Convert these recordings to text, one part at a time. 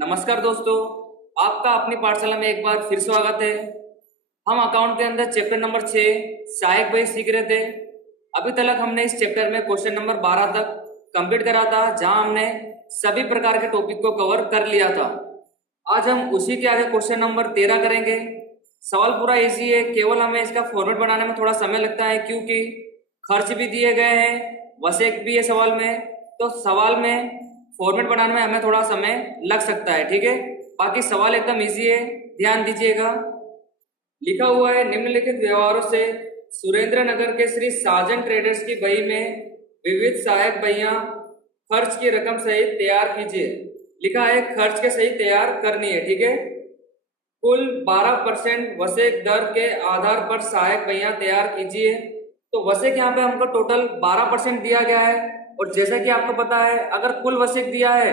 नमस्कार दोस्तों, आपका अपनी पाठशाला में एक बार फिर स्वागत है। हम अकाउंट के अंदर चैप्टर नंबर 6 सहायक भाई सीख रहे थे। अभी तक हमने इस चैप्टर में क्वेश्चन नंबर 12 तक कंप्लीट करा था, जहां हमने सभी प्रकार के टॉपिक को कवर कर लिया था। आज हम उसी के आगे क्वेश्चन नंबर 13 करेंगे। सवाल पूरा इजी है, केवल हमें इसका फॉर्मेट बनाने में थोड़ा समय लगता है, क्योंकि खर्च भी दिए गए हैं, वसेक भी है सवाल में, तो सवाल में फॉर्मेट बनाने में हमें थोड़ा समय लग सकता है। ठीक है, बाकी सवाल एकदम इजी है, ध्यान दीजिएगा। लिखा हुआ है, निम्नलिखित व्यवहारों से सुरेंद्र नगर के श्री साजन ट्रेडर्स की बही में विविध सहायक बहियां खर्च की रकम सहित तैयार कीजिए। लिखा है खर्च के सहित तैयार करनी है। ठीक है, कुल 12% वसेक दर के आधार पर सहायक बहियां तैयार कीजिए। तो वसेक यहाँ पे हमको टोटल 12% दिया गया है, और जैसा कि आपको पता है, अगर कुल वसेक दिया है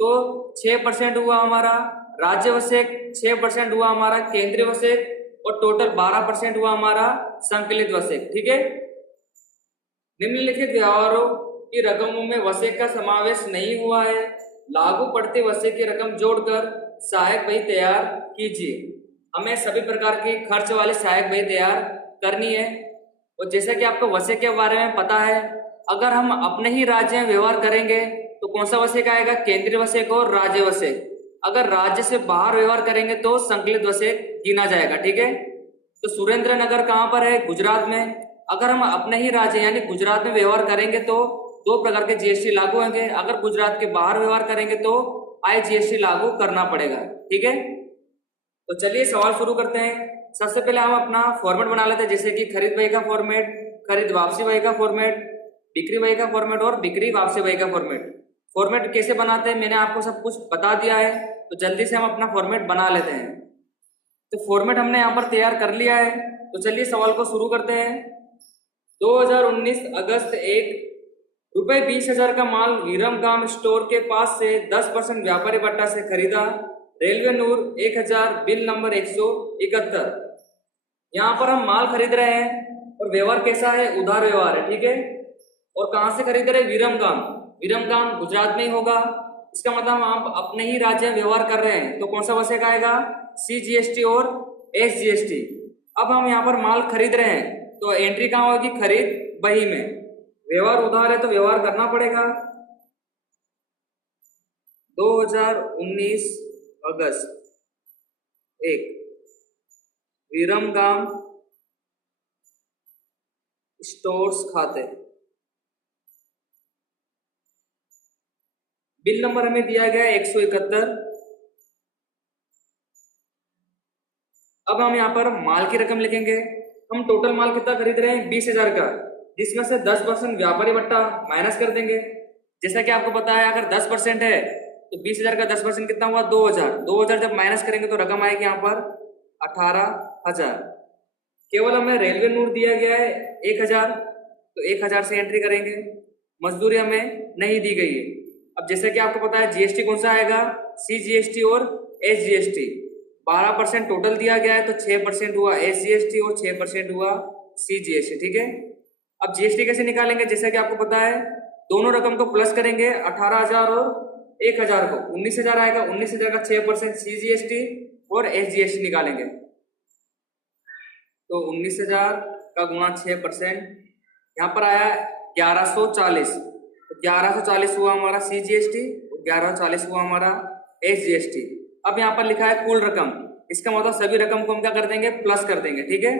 तो 6% हुआ हमारा राज्य वसेक, 6% हुआ हमारा केंद्रीय वसेक, और टोटल 12% हुआ हमारा संकलित वसेक। ठीक है, निम्नलिखित व्यवहारों की रकमों में वसेक का समावेश नहीं हुआ है, लागू पड़ती वसेक की रकम जोड़कर सहायक बही तैयार कीजिए। हमें सभी प्रकार की खर्च वाली सहायक बही तैयार करनी है। और जैसा कि आपको वसेक के बारे में पता है, अगर हम अपने ही राज्य में व्यवहार करेंगे तो कौन सा वसेक आएगा? केंद्रीय वसेक और राज्य वसेक। अगर राज्य से बाहर व्यवहार करेंगे तो संकलित वसेक गिना जाएगा। ठीक है, तो सुरेंद्र नगर कहाँ पर है? गुजरात में। अगर हम अपने ही राज्य यानी गुजरात में व्यवहार करेंगे तो दो प्रकार के जीएसटी लागू होंगे। अगर गुजरात के बाहर व्यवहार करेंगे तो IGST लागू करना पड़ेगा। ठीक है, तो चलिए सवाल शुरू करते हैं। सबसे पहले हम अपना फॉर्मेट बना लेते हैं, जैसे कि खरीद बही का फॉर्मेट, खरीद वापसी बही का फॉर्मेट, बिक्री बही का फॉर्मेट और बिक्री वापसी बही का फॉर्मेट। फॉर्मेट कैसे बनाते हैं मैंने आपको सब कुछ बता दिया है, तो जल्दी से हम अपना फॉर्मेट बना लेते हैं। तो फॉर्मेट हमने यहाँ पर तैयार कर लिया है, तो चलिए सवाल को शुरू करते हैं। 2019 अगस्त 1 रुपए 20,000 का माल विरमगाम स्टोर के पास से 10% व्यापारी भट्टा से खरीदा। रेलवे नूर 1000, बिल नंबर 171। यहाँ पर हम माल खरीद रहे हैं और व्यवहार कैसा है? उधार व्यवहार है। ठीक है, और कहाँ से खरीद रहे हैं? विरमगाम। विरमगाम गुजरात में ही होगा, इसका मतलब हम अपने ही राज्य में व्यवहार कर रहे हैं, तो कौन सा वसेक आएगा? CGST और SGST। अब हम यहाँ पर माल खरीद रहे हैं तो एंट्री कहाँ होगी? खरीद बही में। व्यवहार उधार है तो व्यवहार करना पड़ेगा। 2019 अगस्त 1 विरमगाम स्टोर्स खाते, बिल नंबर हमें दिया गया है 171। अब हम यहाँ पर माल की रकम लिखेंगे। हम टोटल माल कितना खरीद रहे हैं? 20,000 का, जिसमें से 10% व्यापारी भट्टा माइनस कर देंगे। जैसा कि आपको पता है, अगर 10% है तो 20,000 का 10% कितना हुआ? 2,000। 2,000 जब माइनस करेंगे तो रकम आएगी यहाँ पर 18,000। केवल हमें रेलवे नूर दिया गया है 1,000, तो 1,000 से एंट्री करेंगे। मजदूरी हमें नहीं दी गई है। अब जैसे कि आपको पता है, जीएसटी कौन सा आएगा? CGST और SGST। 12% टोटल दिया गया है, तो 6% हुआ SGST और 6% हुआ CGST। ठीक है, अब GST कैसे निकालेंगे? जैसे कि आपको पता है, दोनों रकम को प्लस करेंगे, 18,000 और 1,000 को 19,000 आएगा। 19,000 का 6% CGST और SGST निकालेंगे, तो 19,000 का गुणा 6%, यहाँ पर आया 1140। तो 1140 हुआ हमारा CGST और 1140 हुआ हमारा SGST। अब यहाँ पर लिखा है कुल रकम, इसका मतलब सभी रकम को हम क्या कर देंगे? प्लस कर देंगे। ठीक है,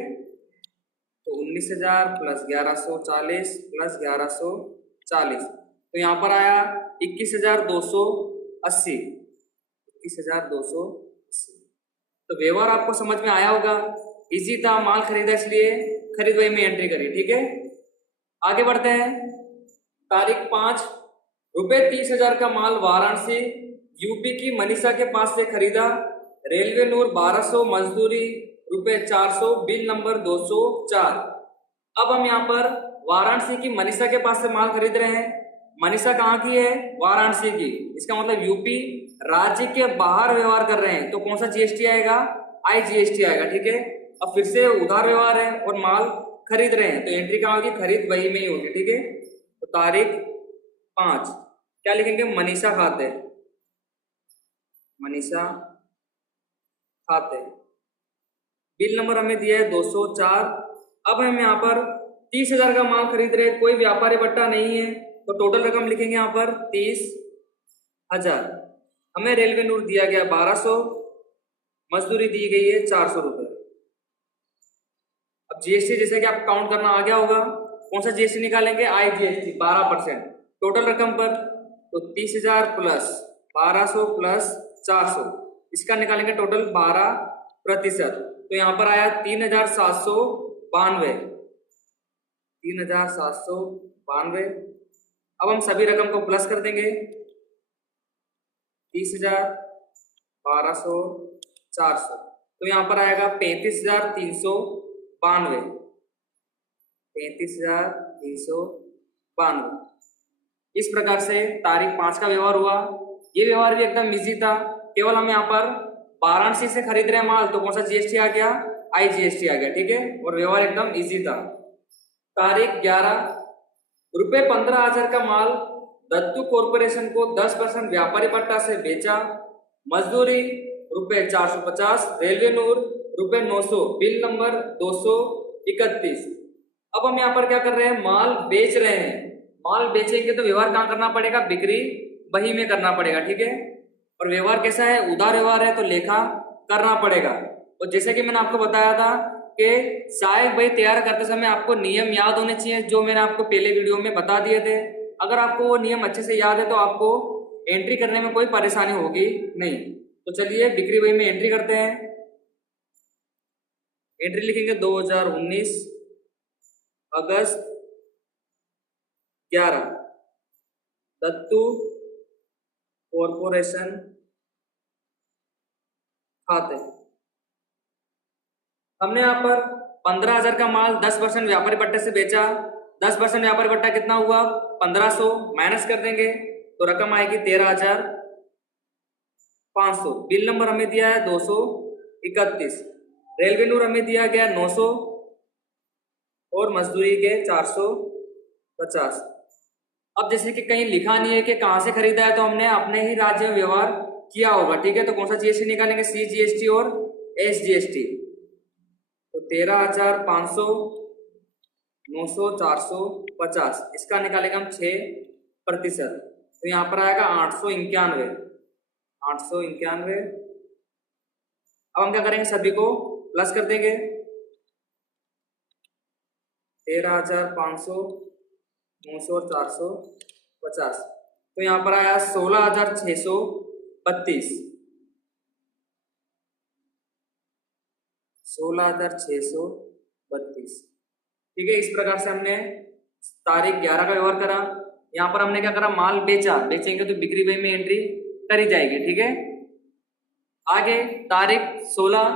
तो 19,000 प्लस 1140 प्लस 1140, तो यहाँ पर आया 21,280। 21,280। तो व्यवहार आपको समझ में आया होगा, इजी था, माल खरीदा इसलिए खरीद बही में एंट्री करी। ठीक है, आगे बढ़ते हैं। तारीख 5 रुपए 30,000 का माल वाराणसी यूपी की मनीषा के पास से खरीदा। रेलवे नूर 1200, मजदूरी रुपए 400, बिल नंबर 204। अब हम यहाँ पर वाराणसी की मनीषा के पास से माल खरीद रहे हैं। मनीषा कहाँ की है? वाराणसी की। इसका मतलब यूपी राज्य के बाहर व्यवहार कर रहे हैं, तो कौन सा GST आएगा? IGST आएगा। ठीक है, अब फिर से उधार व्यवहार है और माल खरीद रहे हैं, तो एंट्री कहाँ होगी? खरीद बही में ही होगी। ठीक है, तो तारीख 5 क्या लिखेंगे? मनीषा खाते। मनीषा खाते। बिल नंबर हमें दिया है 204। अब हम यहाँ पर 30,000 का माल खरीद रहे हैं, कोई व्यापारी बट्टा नहीं है, तो टोटल रकम लिखेंगे यहाँ पर 30,000। हमें रेलवे नूर दिया गया 1200, मजदूरी दी गई है 400 रुपये। अब जीएसटी जैसे कि आप काउंट करना आ गया होगा, कौन सा जीएसटी निकालेंगे? IGST 12% टोटल रकम पर। तो 30,000 प्लस 1200 प्लस 400, इसका निकालेंगे टोटल 12%। तो यहाँ पर आया 3,792, 3,792। अब हम सभी रकम को प्लस कर देंगे, 30,000, 1200, 400, तो यहाँ पर आएगा 35,392, 35,392। इस प्रकार से तारीख 5 का व्यवहार हुआ। ये व्यवहार भी एकदम इजी था, केवल हम यहाँ पर वाराणसी से खरीद रहे माल, तो कौन सा जीएसटी आ गया? IGST आ गया, ठीक है। और व्यवहार एकदम इजी था। तारीख 11, रुपये 15,000 का माल दत्तू कॉरपोरेशन को 10% व्यापारी पट्टा से बेचा, मजदूरी रुपये 450, रेलवे नूर रुपये 900, बिल नंबर 231। अब हम यहाँ पर क्या कर रहे हैं? माल बेच रहे हैं। माल बेचेंगे तो व्यवहार कहाँ करना पड़ेगा? बिक्री बही में करना पड़ेगा, ठीक है। और व्यवहार कैसा है? उधार व्यवहार है, तो लेखा करना पड़ेगा। और जैसे कि मैंने आपको बताया था कि सहायक बही तैयार करते समय आपको नियम याद होने चाहिए, जो मैंने आपको पहले वीडियो में बता दिए थे। अगर आपको वो नियम अच्छे से याद है तो आपको एंट्री करने में कोई परेशानी होगी नहीं। तो चलिए बिक्री बही में एंट्री करते हैं। एंट्री लिखेंगे 2019 अगस्त 11, दत्तू कॉरपोरेशन खाते। हमने यहाँ पर 15,000 का माल 10% व्यापारी पट्टे से बेचा। 10% व्यापारी पट्टा कितना हुआ? 1500, माइनस कर देंगे तो रकम आएगी 13,500। बिल नंबर हमें दिया है 231, रेलवे नूर हमें दिया गया 900 और मजदूरी के 450। अब जैसे कि कहीं लिखा नहीं है कि कहाँ से खरीदा है, तो हमने अपने ही राज्य में व्यवहार किया होगा, ठीक है। तो कौन सा जीएसटी निकालेंगे? CGST और SGST। तो 13,500, 900, 450, इसका निकालेंगे हम 6%। तो यहाँ पर आएगा 891, 891। अब हम क्या करेंगे? सभी को प्लस कर देंगे, 13,500, 900 और 450। तो यहाँ पर आया 16,632, 16,632, ठीक है। इस प्रकार से हमने तारीख 11 का व्यवहार करा। यहाँ पर हमने क्या करा? माल बेचा। बेचेंगे तो बिक्री बही में एंट्री करी जाएगी, ठीक है। आगे तारीख 16,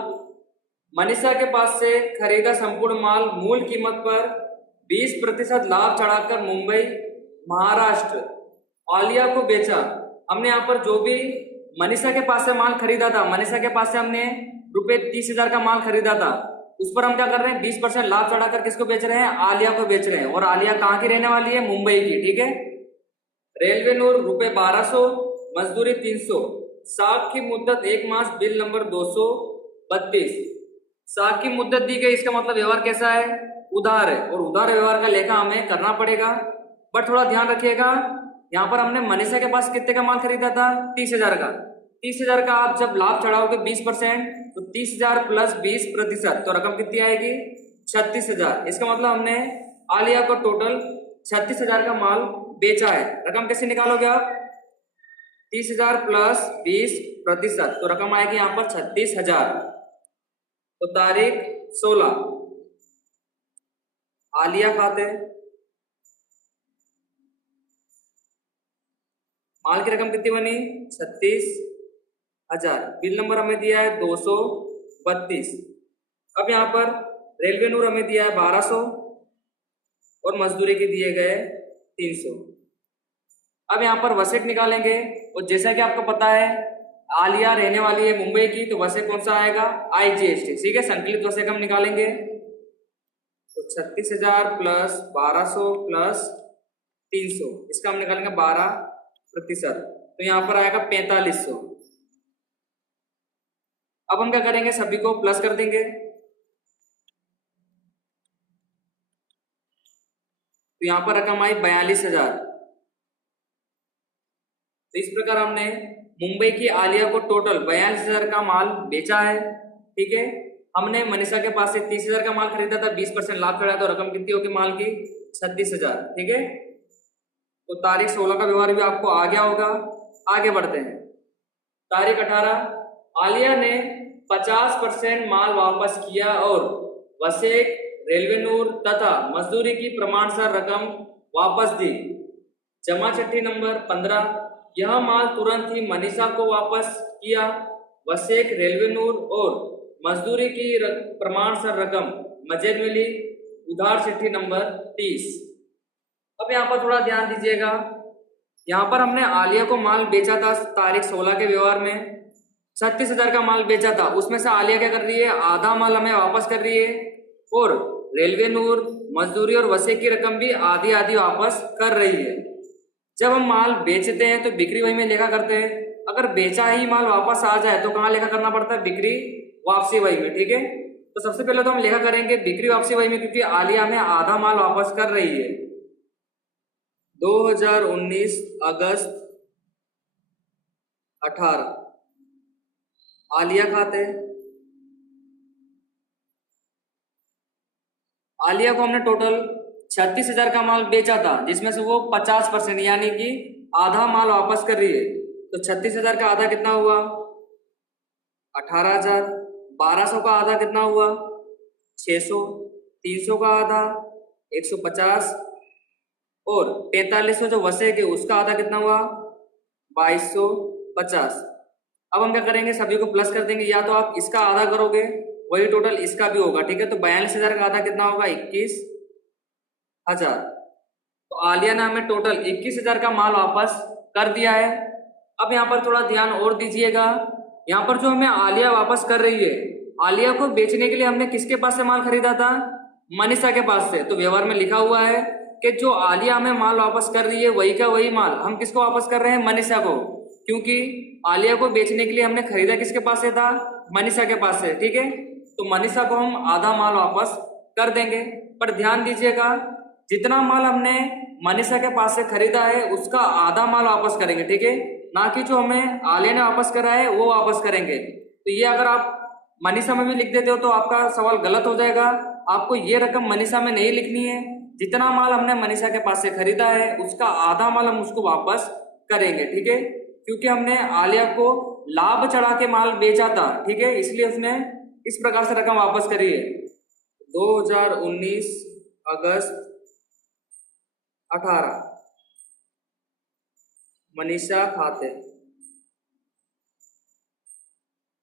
मनीषा के पास से खरीदा संपूर्ण माल मूल कीमत पर 20% लाभ चढ़ाकर मुंबई महाराष्ट्र आलिया को बेचा। हमने यहाँ पर जो भी मनीषा के पास से माल खरीदा था, मनीषा के पास से हमने रुपये 30,000 का माल खरीदा था, उस पर हम क्या कर रहे हैं? 20% लाभ चढ़ाकर किसको बेच रहे हैं? आलिया को बेच रहे हैं। और आलिया कहाँ की रहने वाली है? मुंबई की, ठीक है। रेलवे नूर रुपये 1200, मजदूरी 300, साख की मुद्दत 1 मास, बिल नंबर 232। साख की मुद्दत दी गई, इसका मतलब व्यवहार कैसा है? उधार है, और उधार व्यवहार का लेखा हमें करना पड़ेगा। बट थोड़ा ध्यान रखिएगा, यहाँ पर हमने मनीषा के पास कितने का माल खरीदा था? 30,000 का। 30,000 का आप जब लाभ चढ़ाओगे 20%, तो 30,000 प्लस 20%, तो रकम कितनी आएगी? 36,000। इसका मतलब हमने आलिया को टोटल 36,000 का माल बेचा है। रकम कैसे निकालोगे आप? 30,000 प्लस 20%, तो रकम आएगी यहाँ पर 36,000। तो तारीख 16, आलिया खाते, माल की रकम कितनी बनी? 36,000। बिल नंबर हमें दिया है 232। अब यहाँ पर रेलवे नूर हमें दिया है 1200 और मजदूरी के दिए गए 300। अब यहाँ पर वसेक निकालेंगे, और जैसा कि आपको पता है आलिया रहने वाली है मुंबई की, तो वसेक कौन सा आएगा? IGST, ठीक है। संकलित वसेक हम निकालेंगे, तो 36,000 प्लस 1200 प्लस 300, इसका हम निकालेंगे 12%। तो यहाँ पर आएगा 4500। अब हम क्या करेंगे, सभी को प्लस कर देंगे। तो यहाँ पर रकम आई 42,000। तो इस प्रकार हमने मुंबई की आलिया को टोटल 42,000 का माल बेचा है। ठीक है, हमने मनीषा के पास से 30,000 का माल खरीदा था, 20% लाभ चढ़ा, तो रकम कितनी होगी माल की, 36,000। ठीक है, तो तारीख 16 का व्यवहार भी आपको आ गया होगा। आगे बढ़ते हैं। तारीख 18, आलिया ने 50% माल वापस किया और वसेक, रेलवे नूर तथा मजदूरी की प्रमाणसर रकम वापस दी। जमा चिट्ठी नंबर 15, यह माल तुरंत ही मनीषा को वापस किया। वसेक, रेलवे नूर और मजदूरी की प्रमाणसर रकम मजेद मिली। उधार चिट्ठी नंबर 30। अब यहाँ पर थोड़ा ध्यान दीजिएगा, यहाँ पर हमने आलिया को माल बेचा था तारीख 16 के व्यवहार में, 36,000 का माल बेचा था। उसमें से आलिया क्या कर रही है, आधा माल हमें वापस कर रही है, और रेलवे नूर, मजदूरी और वसे की रकम भी आधी आधी वापस कर रही है। जब हम माल बेचते हैं तो बिक्री वही में लेखा करते हैं। अगर बेचा ही माल वापस आ जाए तो कहाँ लेखा करना पड़ता है, बिक्री वापसी वही में। ठीक है, तो सबसे पहले तो हम लेखा करेंगे बिक्री वापसी वही में, क्योंकि आलिया में आधा माल वापस कर रही है। 2019 अगस्त 18 आलिया खाते। आलिया को हमने टोटल 36,000 का माल बेचा था, जिसमें से वो 50% यानी कि आधा माल वापस कर रही है। तो 36,000 का आधा कितना हुआ, 18,000। 1200 का आधा कितना हुआ, 600। 300 का आधा 150, और 4300 जो वसे के उसका आधा कितना हुआ, 2250। अब हम क्या करेंगे, सभी को प्लस कर देंगे, या तो आप इसका आधा करोगे वही टोटल इसका भी होगा। ठीक है, तो 42,000 का आधा कितना होगा, 21,000। तो आलिया ने हमें टोटल 21,000 का माल वापस कर दिया है। अब यहाँ पर थोड़ा ध्यान और दीजिएगा, यहाँ पर जो हमें आलिया वापस कर रही है, आलिया को बेचने के लिए हमने किसके पास से माल खरीदा था, मनीषा के पास से। तो व्यवहार में लिखा हुआ है कि जो आलिया हमें माल वापस कर रही है वही का वही माल हम किसको वापस कर रहे हैं, मनीषा को, क्योंकि आलिया को बेचने के लिए हमने खरीदा किसके पास से था, मनीषा के पास से। ठीक है, तो मनीषा को हम आधा माल वापस कर देंगे। पर ध्यान दीजिएगा, जितना माल हमने मनीषा के पास से खरीदा है उसका आधा माल वापस करेंगे। ठीक है, ना कि जो हमें आलिया ने वापस करा है वो वापस करेंगे। तो ये अगर आप मनीषा में भी लिख देते हो तो आपका सवाल गलत हो जाएगा। आपको ये रकम मनीषा में नहीं लिखनी है। जितना माल हमने मनीषा के पास से खरीदा है उसका आधा माल हम उसको वापस करेंगे। ठीक है, क्योंकि हमने आलिया को लाभ चढ़ा के माल बेचा था। ठीक है, इसलिए उसने इस प्रकार से रकम वापस करी है। 2019 अगस्त 18 मनीषा खाते।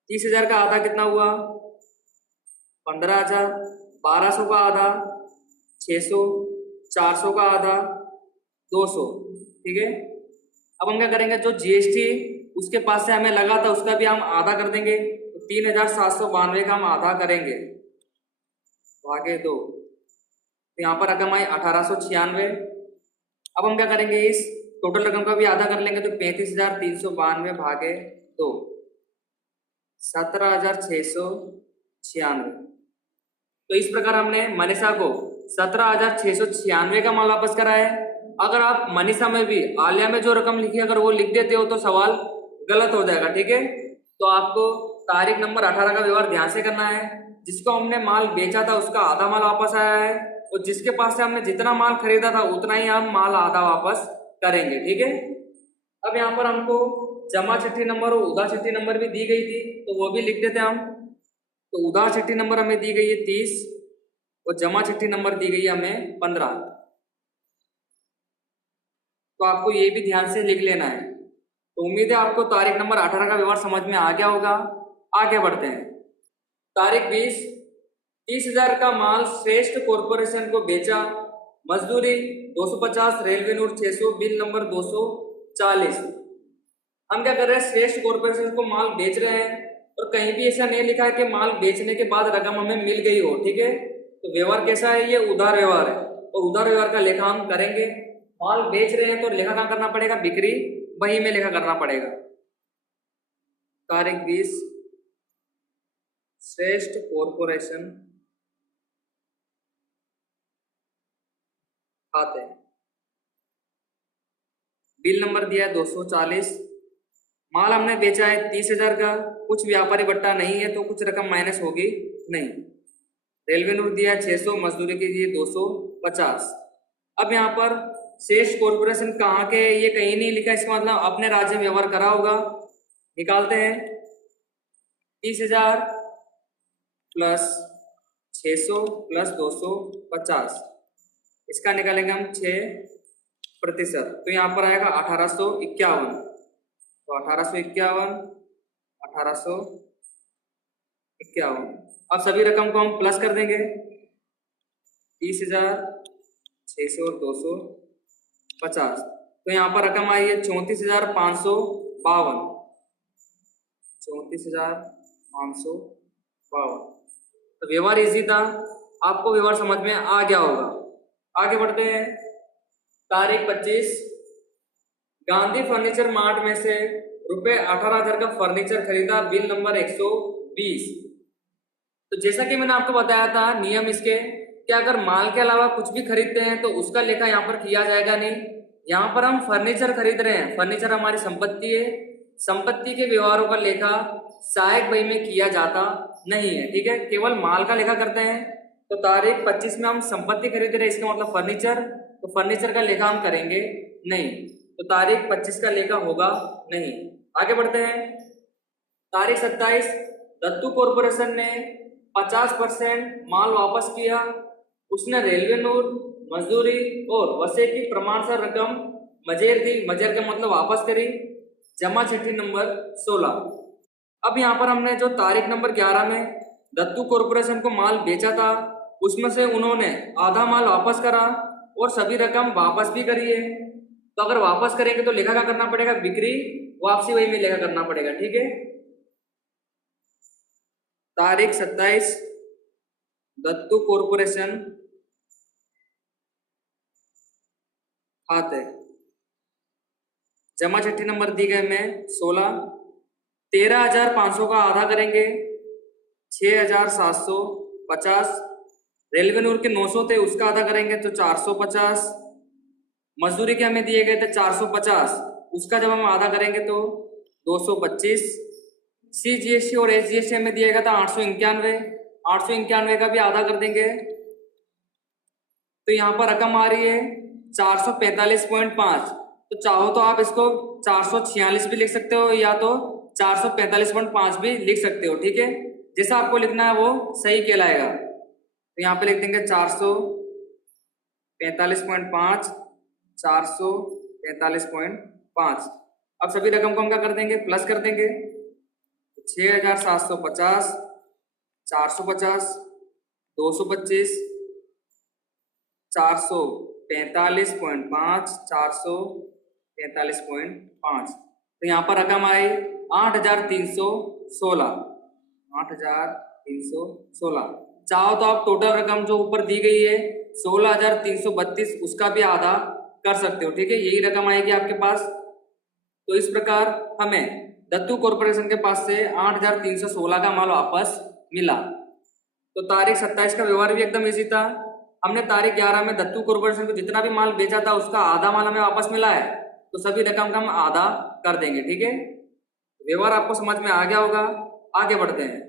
30,000 का आधा कितना हुआ, 15,000। 1200 का आधा 600। 400 का आधा 200। ठीक है, अब हम क्या करेंगे, जो जीएसटी उसके पास से हमें लगा था उसका भी हम आधा कर देंगे। तो 3,792 का हम आधा करेंगे, भागे 2। तो यहाँ पर रकम आई 1896। अब हम क्या करेंगे, इस टोटल रकम का भी आधा कर लेंगे। तो 35,392 भागे 2, 17,696। तो इस प्रकार हमने मनीषा को 17,696 का माल वापस करा है। अगर आप मनीषा में भी आलिया में जो रकम लिखी अगर वो लिख देते हो तो सवाल गलत हो जाएगा। ठीक है, तो आपको तारीख नंबर 18 का व्यवहार ध्यान से करना है। जिसको हमने माल बेचा था उसका आधा माल वापस आया है, और जिसके पास से हमने जितना माल खरीदा था उतना ही हम माल आधा वापस करेंगे। ठीक है, अब यहाँ पर हमको जमा चिट्ठी नंबर और उधार चिट्ठी नंबर भी दी गई थी, तो वो भी लिख देते हैं हम। तो उधार चिट्ठी नंबर हमें दी गई है 30, और जमा चिट्ठी नंबर दी गई है हमें 15। तो आपको ये भी ध्यान से लिख लेना है। तो उम्मीद है आपको तारीख नंबर 18 का व्यवहार समझ में आ गया होगा। आगे बढ़ते हैं। तारीख 20, 30,000 का माल श्रेष्ठ कॉरपोरेशन को बेचा। मजदूरी 250, रेलवे नोट 600, बिल नंबर 240। हम क्या कर रहे हैं, श्रेष्ठ कॉरपोरेशन को माल बेच रहे हैं, और कहीं भी ऐसा नहीं लिखा है कि माल बेचने के बाद रकम हमें मिल गई हो। ठीक है, तो व्यवहार कैसा है, ये उधार व्यवहार है, और उधार व्यवहार का लेखा हम करेंगे। माल बेच रहे हैं तो लेखा कहाँ करना पड़ेगा, बिक्री वही में लेखा करना पड़ेगा। तारीख 20 श्रेष्ठ कॉरपोरेशन खाते। बिल नंबर दिया है 240। माल हमने बेचा है 30,000 का, कुछ व्यापारी बट्टा नहीं है तो कुछ रकम माइनस होगी नहीं। रेलवे नोट दिया है 600, मजदूरी की दी 250। अब यहाँ पर शेष कॉर्पोरेशन कहाँ के, ये कहीं नहीं लिखा, इसका मतलब अपने राज्य में व्यवहार करा होगा। निकालते हैं। 30,000 प्लस 600 प्लस 250, इसका निकालेंगे हम 6%, तो यहाँ पर आएगा 1851। तो 1851, 1851। अब सभी रकम को हम प्लस कर देंगे। 30,000, 600 और 250, तो यहाँ पर रकम आई है 34,552। 34,552। तो व्यवहार इजी था, आपको व्यवहार समझ में आ गया होगा। आगे बढ़ते हैं। तारीख 25, गांधी फर्नीचर मार्ट में से रुपए 18,000 का फर्नीचर खरीदा, बिल नंबर 120। तो जैसा कि मैंने आपको बताया था नियम इसके, कि अगर माल के अलावा कुछ भी खरीदते हैं तो उसका लेखा यहाँ पर किया जाएगा नहीं। यहाँ पर हम फर्नीचर खरीद रहे हैं, फर्नीचर हमारी संपत्ति है, संपत्ति के व्यवहारों का लेखा सहायक बही में किया जाता नहीं है, ठीक है, केवल माल का लेखा करते हैं। तो तारीख 25 में हम संपत्ति खरीद रहे हैं, इसका मतलब फर्नीचर, तो फर्नीचर का लेखा हम करेंगे नहीं, तो तारीख 25 का लेखा होगा नहीं। आगे बढ़ते हैं। तारीख 27, दत्तू कॉरपोरेशन ने 50% माल वापस किया। उसने रेलवे नोट, मजदूरी और वसे की प्रमाणसर रकम मजेर दी, मजेर का मतलब वापस करी, जमा चिट्ठी नंबर 16। अब यहाँ पर हमने जो तारीख नंबर 11 में दत्तू कॉरपोरेशन को माल बेचा था, उसमें से उन्होंने आधा माल वापस करा और सभी रकम वापस भी करी है। तो अगर वापस करेंगे तो लेखा क्या करना पड़ेगा, बिक्री वापसी वही में लेखा करना पड़ेगा, ठीक है। तारीख 27, दत्तू कॉरपोरेशन खाते, जमा चिट्ठी नंबर दी गई में 16। 13,500 का आधा करेंगे, 6,750। रेलवे नूर के 900 थे, उसका आधा करेंगे तो 450। मजदूरी के हमें दिए गए थे 450, उसका जब हम आधा करेंगे तो 225। CGST और SGST हमें दिया गया था 891, 891 का भी आधा कर देंगे, तो यहाँ पर रकम आ रही है 445.5। तो चाहो तो आप इसको 446 भी लिख सकते हो या तो 445.5 भी लिख सकते हो, ठीक है, जैसा आपको लिखना है वो सही कहलाएगा। तो यहाँ पे लिख देंगे 445.5, 445.5। अब सभी रकम को हम क्या कर देंगे, प्लस कर देंगे। 6,750, 450, 225, 445.5, 445.5। तो यहाँ पर रकम आई 8,316, 8,316। चाहो तो आप टोटल रकम जो ऊपर दी गई है 16,332, उसका भी आधा कर सकते हो, ठीक है, यही रकम आएगी आपके पास। तो इस प्रकार हमें दत्तू कॉरपोरेशन के पास से 8,316 का माल वापस मिला। तो तारीख 27 का व्यवहार भी एकदम इजी था। हमने तारीख 11 में दत्तू कॉरपोरेशन को जितना भी माल बेचा था उसका आधा माल हमें वापस मिला है, तो सभी रकम का हम आधा कर देंगे, ठीक है। व्यवहार आपको समझ में आ गया होगा। आगे बढ़ते हैं।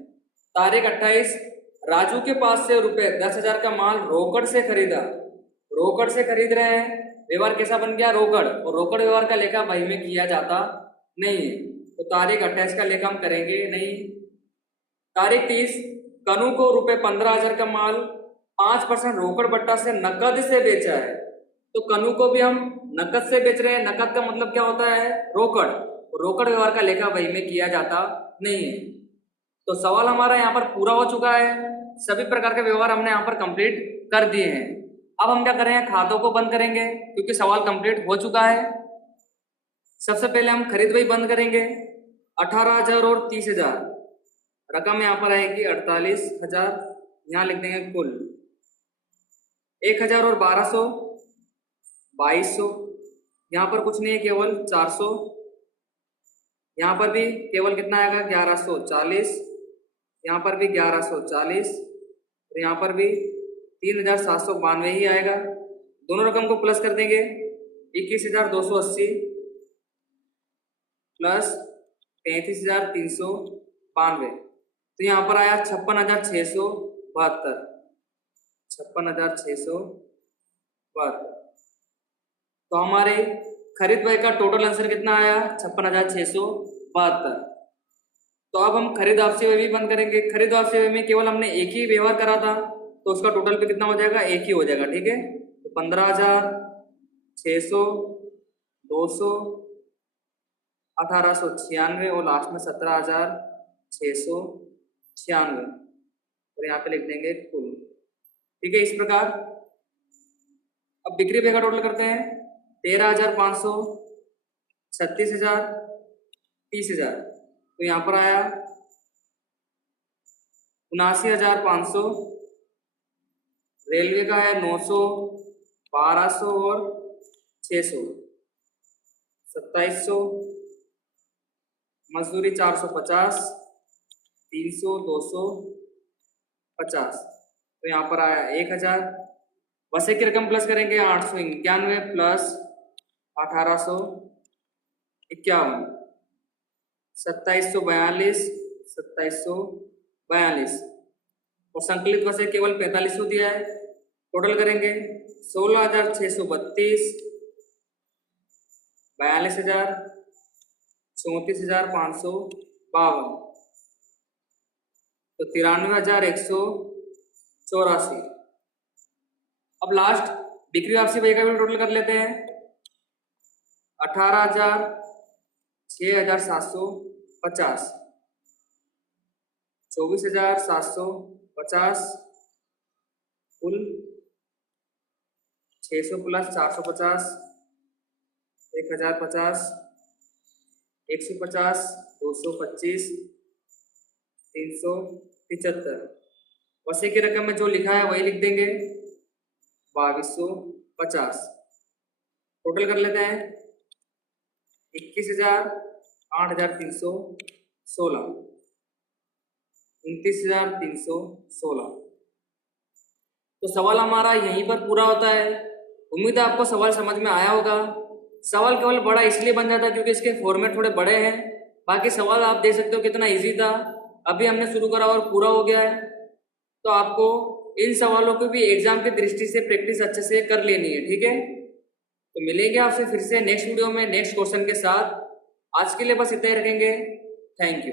तारीख 28, राजू के पास से रुपए 10,000 का माल रोकड़ से खरीदा। रोकड़ से खरीद रहे हैं, व्यवहार कैसा बन गया, रोकड़, और रोकड़ व्यवहार का लेखा बही में किया जाता नहीं है, तो तारीख 28 का लेखा हम करेंगे नहीं। तारीख 30, कनू को रुपए 15,000 का माल 5% रोकड़ बट्टा से नकद से बेचा है। तो कनू को भी हम नकद से बेच रहे हैं, नकद का मतलब क्या होता है, रोकड़, रोकड़ व्यवहार का लेखा बही में किया जाता नहीं है। तो सवाल हमारा यहाँ पर पूरा हो चुका है, सभी प्रकार के व्यवहार हमने यहाँ पर कंप्लीट कर दिए हैं। अब हम क्या करेंगे, खातों को बंद करेंगे क्योंकि सवाल कंप्लीट हो चुका है। सबसे पहले हम खरीद बही बंद करेंगे, 18,000 और 30,000, रकम यहाँ पर आएगी 48,000, यहाँ लिख देंगे कुल 1,000 और 1,200, 2,200, यहाँ पर कुछ नहीं है, केवल 400, यहाँ पर भी केवल कितना आएगा 1,140, यहाँ पर भी 1140 और यहाँ पर भी 3792 ही आएगा। दोनों रकम को प्लस कर देंगे, 21,280 प्लस 33,392, तो यहाँ पर आया 56,672। 56,672। तो हमारे खरीद व्यय का टोटल आंसर कितना आया? 56,672। तो अब हम खरीद वापसी व्यय भी बंद करेंगे। खरीद वापसी व्यय में केवल हमने एक ही व्यवहार करा था, तो उसका टोटल पे कितना हो जाएगा? एक ही हो जाएगा, ठीक है। तो 15,600, 200, 1,896 और लास्ट में 17,696 और यहाँ पे लिख देंगे कुल, ठीक है। इस प्रकार अब बिक्री व्यय का टोटल करते हैं। 13,500, 36,000, 30,000, तो यहाँ पर आया 79,500। रेलवे का है 900, 1,200 और 600, 2,700। मजदूरी 450, 300, 250, तो यहाँ पर आया 1,000। वसे की रकम प्लस करेंगे 891 प्लस 1,851, 2,742, 2,742 और संकलित वसे केवल 4,500 दिया है। टोटल करेंगे 16,632, 42,000, 34,552, तो 93,184। अब लास्ट बिक्री वापसी व्यय का भी टोटल कर लेते हैं। 18,000, 6,750, 24,750 कुल 600 प्लस 450, 1,050, 150, 225, 375। वसे की रकम में जो लिखा है वही लिख देंगे, 2,250। टोटल कर लेते हैं 21,000, 8,316, 29,316। तो सवाल हमारा यहीं पर पूरा होता है। उम्मीद है आपको सवाल समझ में आया होगा। सवाल केवल बड़ा इसलिए बन जाता क्योंकि इसके फॉर्मेट थोड़े बड़े हैं। बाकी सवाल आप देख सकते हो कितना इजी था। अभी हमने शुरू करा और पूरा हो गया है। तो आपको इन सवालों को भी एग्जाम की दृष्टि से प्रैक्टिस अच्छे से कर लेनी है, ठीक है। तो मिलेंगे आपसे फिर से नेक्स्ट वीडियो में नेक्स्ट क्वेश्चन के साथ। आज के लिए बस इतना ही रखेंगे। Thank you.